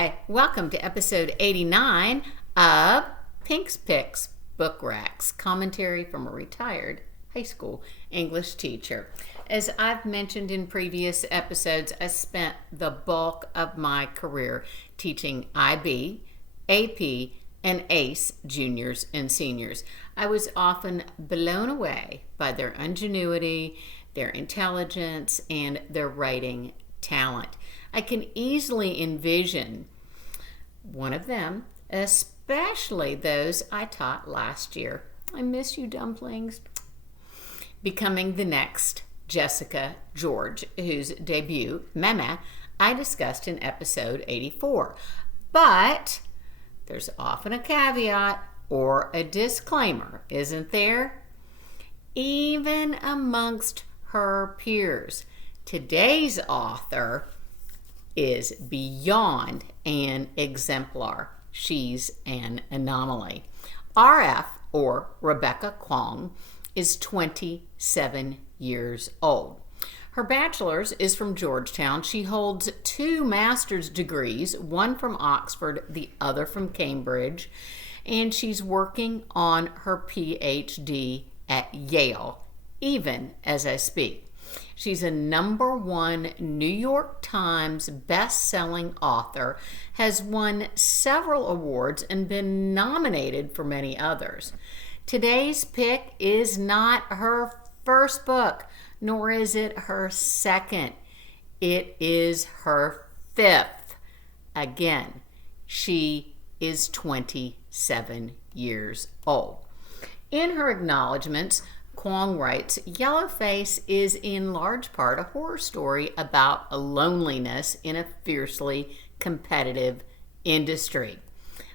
Hi, welcome to episode 89 of Pink's Picks Book Racks, commentary from a retired high school English teacher. As I've mentioned in previous episodes, I spent the bulk of my career teaching IB, AP, and ACE juniors and seniors. I was often blown away by their ingenuity, their intelligence, and their writing talent. I can easily envision one of them, especially those I taught last year. I miss you, dumplings. Becoming the next Jessica George, whose debut, Mama, I discussed in episode 84. But there's often a caveat or a disclaimer, isn't there? Even amongst her peers, today's author is beyond an exemplar. She's an anomaly. RF, or Rebecca Kuang, is 27 years old. Her bachelor's is from Georgetown. She holds 2 master's degrees, one from Oxford, the other from Cambridge, and she's working on her PhD at Yale, even as I speak. She's a #1 New York Times best-selling author, has won several awards and been nominated for many others. Today's pick is not her first book, nor is it her second. It is her 5th. Again, she is 27 years old. In her acknowledgments, Kuang writes, Yellowface is in large part a horror story about loneliness in a fiercely competitive industry.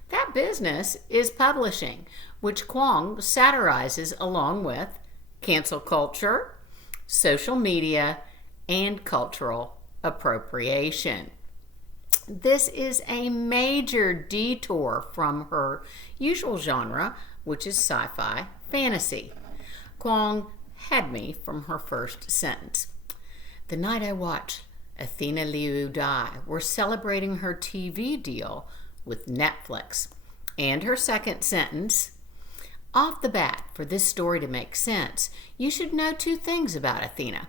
That business is publishing, which Kuang satirizes along with cancel culture, social media, and cultural appropriation. This is a major detour from her usual genre, which is sci-fi fantasy. Kuang had me from her first sentence. The night I watched Athena Liu die, we're celebrating her TV deal with Netflix. And her second sentence, off the bat, for this story to make sense, you should know 2 things about Athena.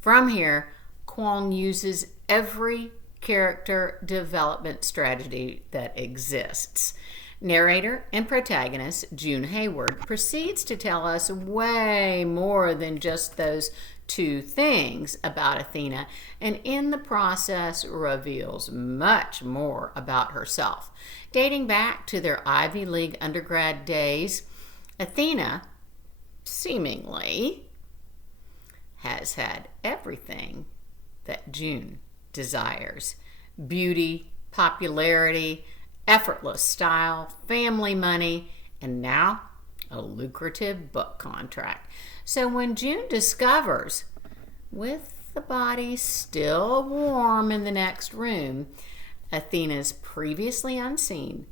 From here, Kuang uses every character development strategy that exists. Narrator and protagonist, June Hayward, proceeds to tell us way more than just those 2 things about Athena, and in the process reveals much more about herself. Dating back to their Ivy League undergrad days, Athena, seemingly, has had everything that June desires. Beauty, popularity, effortless style, family money, and now a lucrative book contract. So when June discovers, with the body still warm in the next room, Athena's previously unseen,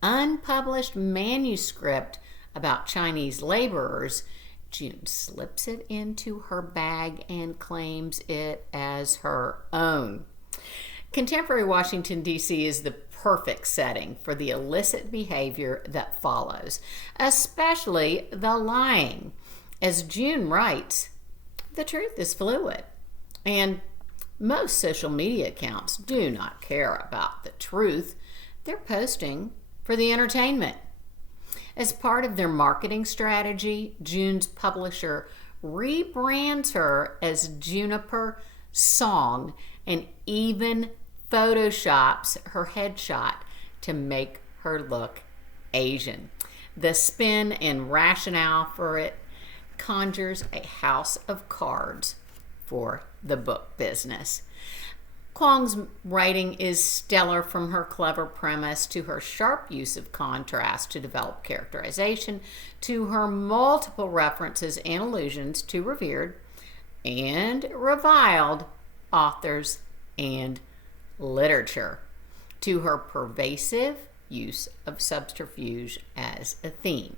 unpublished manuscript about Chinese laborers, June slips it into her bag and claims it as her own. Contemporary Washington, D.C. is the perfect setting for the illicit behavior that follows, especially the lying. As June writes, the truth is fluid, and most social media accounts do not care about the truth. They're posting for the entertainment. As part of their marketing strategy, June's publisher rebrands her as Juniper Song and even photoshops her headshot to make her look Asian. The spin and rationale for it conjures a house of cards for the book business. Kuang's writing is stellar, from her clever premise to her sharp use of contrast to develop characterization, to her multiple references and allusions to revered and reviled authors and literature, to her pervasive use of subterfuge as a theme.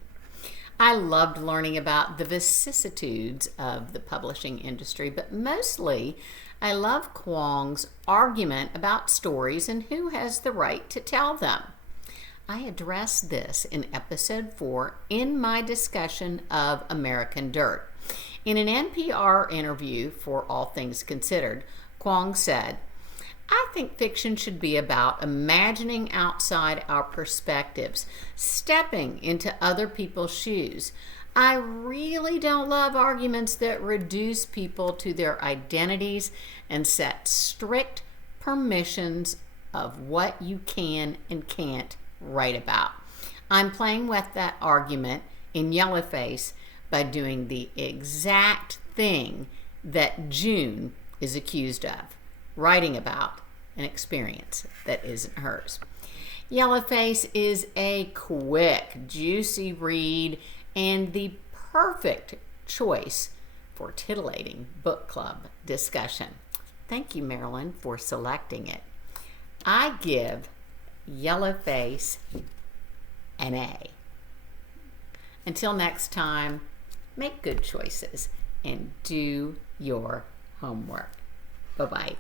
I loved learning about the vicissitudes of the publishing industry, but mostly I love Kuang's argument about stories and who has the right to tell them. I addressed this in episode 4 in my discussion of American Dirt. In an NPR interview for All Things Considered, Kuang said, "I think fiction should be about imagining outside our perspectives, stepping into other people's shoes. I really don't love arguments that reduce people to their identities and set strict permissions of what you can and can't write about. I'm playing with that argument in Yellowface by doing the exact thing that June is accused of, writing about an experience that isn't hers." Yellowface is a quick, juicy read and the perfect choice for titillating book club discussion. Thank you, Marilyn, for selecting it. I give Yellowface an A. Until next time, make good choices and do your homework. Bye-bye.